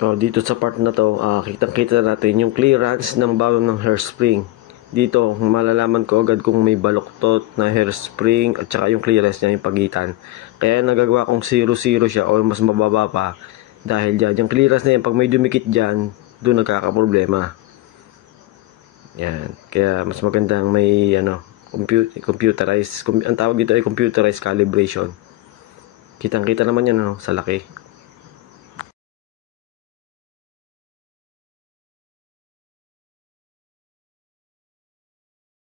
Dito sa part na to, kitang-kita natin yung clearance ng balon ng hairspring. Dito, malalaman ko agad kung may baluktot na hairspring at saka yung clearance niya, yung pagitan. Kaya nagagawa kong 0-0 siya o mas mababa pa. Dahil dyan, yung clearance na yan, pag may dumikit dyan, doon nagkakaproblema. Yan. Kaya mas magandang may computerized, ang tawag dito ay computerized calibration. Kitang-kita naman yan sa laki.